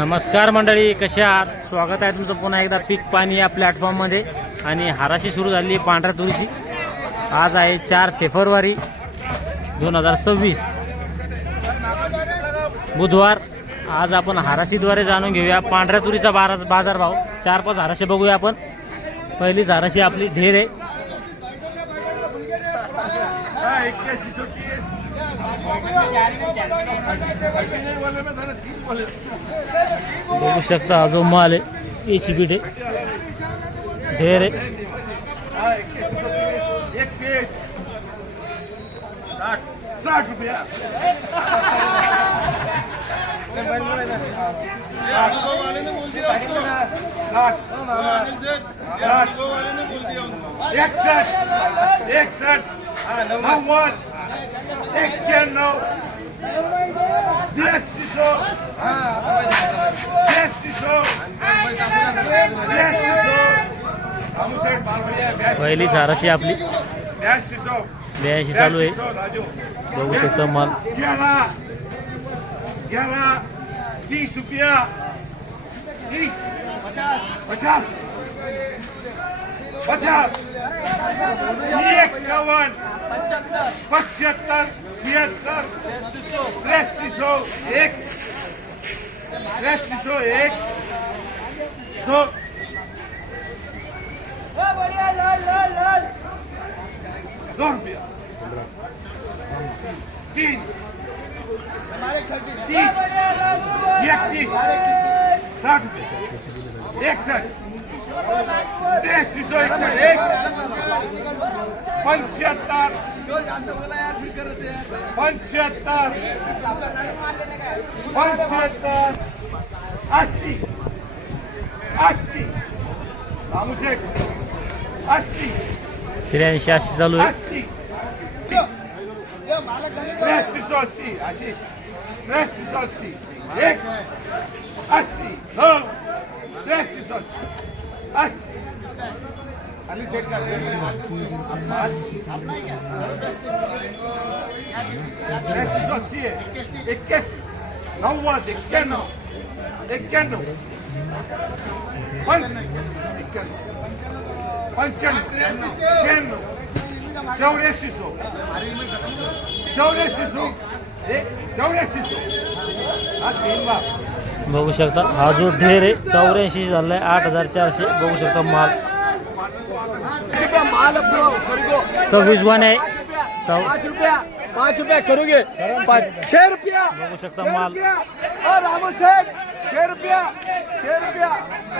नमस्कार मंडळी, कशा आहात? स्वागत आहे तुमचं पुन्हा एकदा पीक पाणी या प्लॅटफॉर्ममध्ये. आणि हाराशी सुरू झाली आहे पांढऱ्या तुरीची. आज आहे 4 फेब्रुवारी 2026 बुधवार. आज आपण हाराशीद्वारे जाणून घेऊया पांढऱ्या तुरीचा बाजारभाव. 4-5 हाराशी बघूया आपण. पहिली हाराशी आपली ढेर आहे. बघू शकता हा जो माल आहे एची बीट आहे, ढेर आहे. 60 रुपया. पहिली हाराशी आपली 82 चालू आहे. बघू शकता माल 30 रुपया. 30 50 50 51 75 76 301 301 2 2 रुपया. 3 30 31 60 रुपये. 61 361 75 75 75 80 80 80 83 चालू आहे. 80 380 80 380 1 80 2 380 80 Ali check कर 89 बघू शकता हा जो ढेर आहे 84 झालाय. 8400 बघू शकता माल. माल 26 वन आहे. 5 रुपया करोगे. 6 रुपया बघू शकता माल. और रामू सेठ 6 रुपया 6 रुपया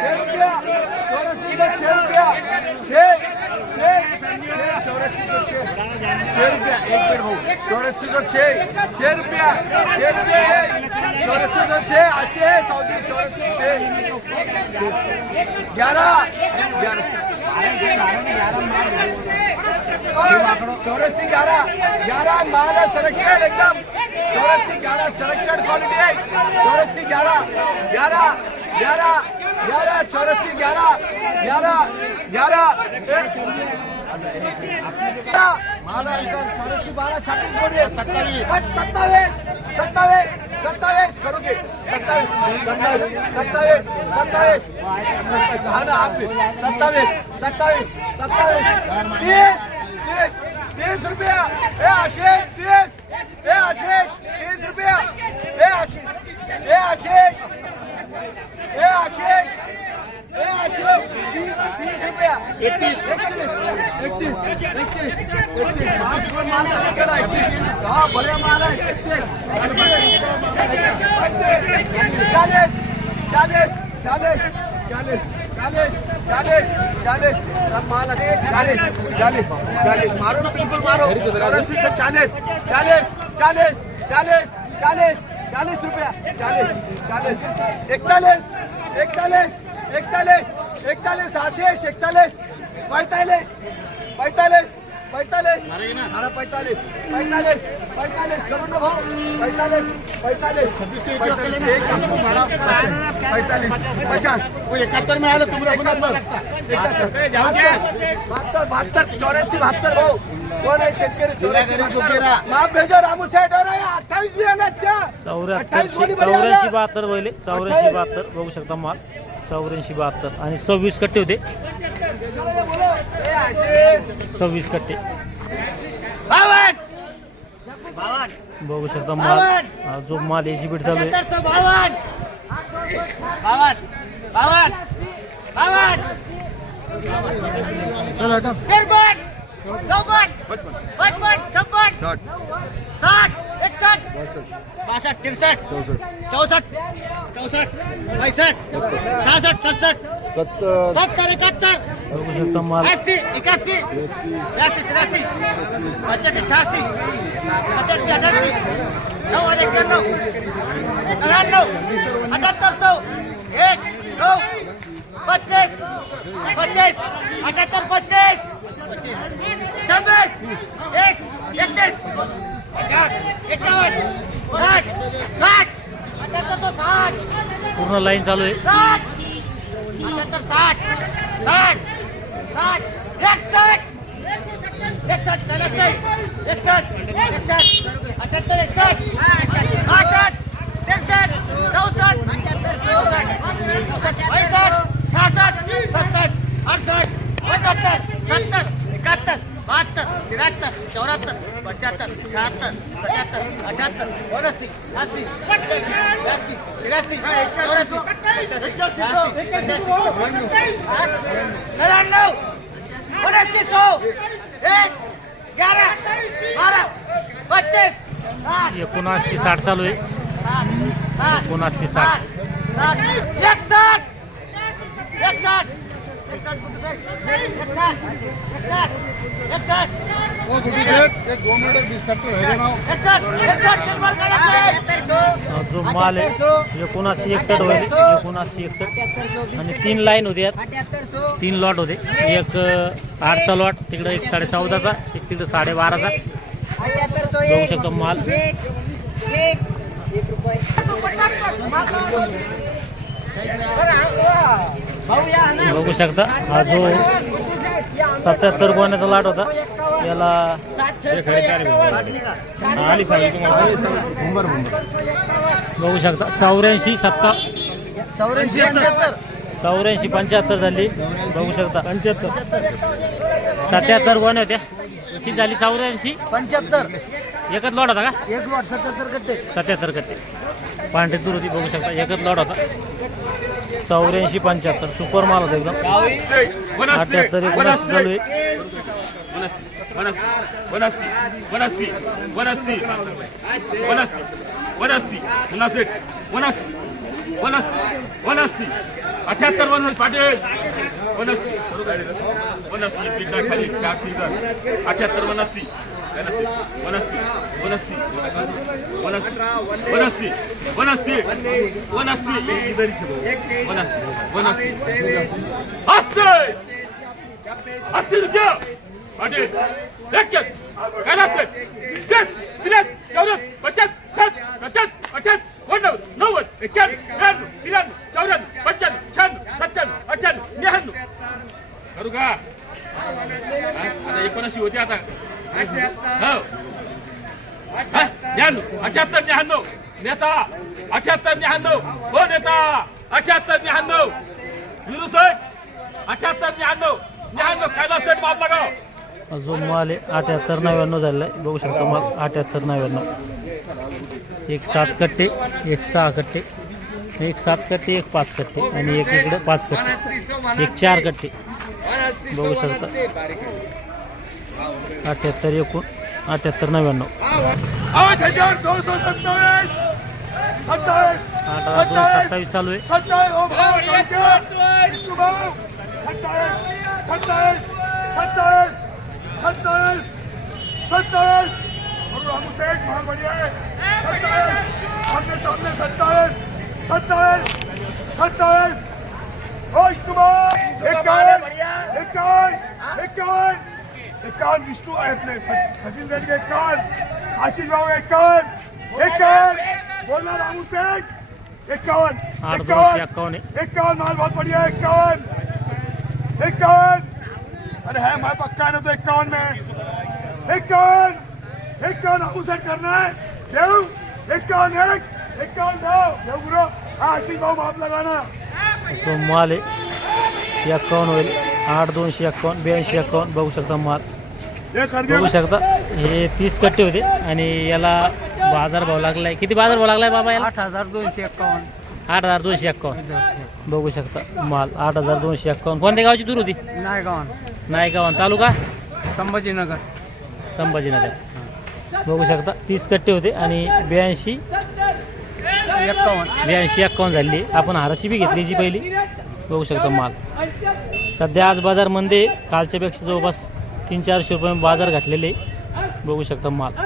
6 रुपया 6 रुपया 6 रुपया 1 मिनट हो. 6 रुपया 6 अच्छे सौदी 11 11 माल सेलेक्टेड एकदम. 11 सेलेक्टेड क्वालिटी है. 11 11 11 माल 12 26 बोलिए 27 करोगे. 27 हाँ ना आप 27 30 रुपया. आशीष 30 रुपया. आशीष 30 रुपया. 31 हाँ बढ़िया माल है. 40 सब माल है. 40 मारो ना बिल्कुल मारो. 84 से 40 रुपया. 41 आशीष 41 45 करो ना भाव. 45 50 71 में आया तुम्हारा 72 84 72 भाव. कौन है शेतकरी माफ भेजो रामू सेठ और 28 भी है ना अच्छा 84 72 बैल 84 72 बघू शकता माल 84 72 आणि 26 कट्टे होते 26 कट्टे बघू शकता माल हा जो माल याची बीट चालू आहे बघू शकता माल 60 पूर्ण लाईन चालू आहे 79 चालू आहे 79 जो माल आहे 79 61 होईल 79 61 आणि 3 लाईन होते यात 3 लॉट होते एक 8चा लॉट तिकडे एक 14.5चा एक तिकडे 12.5चा बघू शकतो माल बघू शकता हा जो 77 गोण्याचा लाट होता याला बघू शकता 84 75 झाली बघू शकता 77 गोण्या होत्या किती झाली 84 75 एकच लॉट होता का एक लॉट 77 कट्टे 77 कट्टे पांढरी दूर होती बघू शकता एकच लॉट होता 84 75 सुपर माल होता एकदम 78 79 चालू आहे करू का आता 79 होते आता हो 78 99 नेता 78 99 हो नेता 78 99 विरू सेठ 78 99 कायदा सेठ माप लगाव जो माल आहे 78 99 झालेला आहे बघू शकता माल 78 99 एक 7 कट्टे एक 6 कट्टे एक 7 कट्टे एक 5 कट्टे आणि एक इकडे 5 कट्टे एक 4 कट्टे बघू शकता 78 एकूण 78 99 27 चालू आहे विष्णू सचिन गड 51 आशीष भाऊ 51 बोलना रामू सेठ 51 51 माल बहुत बढ़िया 51 अरे है मैं पक्का है ना तो 51 में एकावन्न आमुसेट करणार देऊ 51 देव गुरु हा आशिष भाऊ माप लगाना तो माल आहे 51 होईल 8 251 82 51 बघू शकता माल हे कर दे बघू शकता हे 30 कट्टे होते आणि याला बाजार भाव लागलाय किती बाजार भाव लागलाय बाबा याला 8251 8251 बघू शकता माल 8251 कोणत्या गावची दूर होती नायगाव तालुका संभाजीनगर बघू शकता 30 कट्टे होते आणि 82 51 झाली आपण हाराशी बी घेतली जी पहिली बघू शकता माल सध्या आज बाजार मध्ये कालच्या पेक्षा जवळपास 300-400 रुपये बाजार घातलेले बघू शकता माल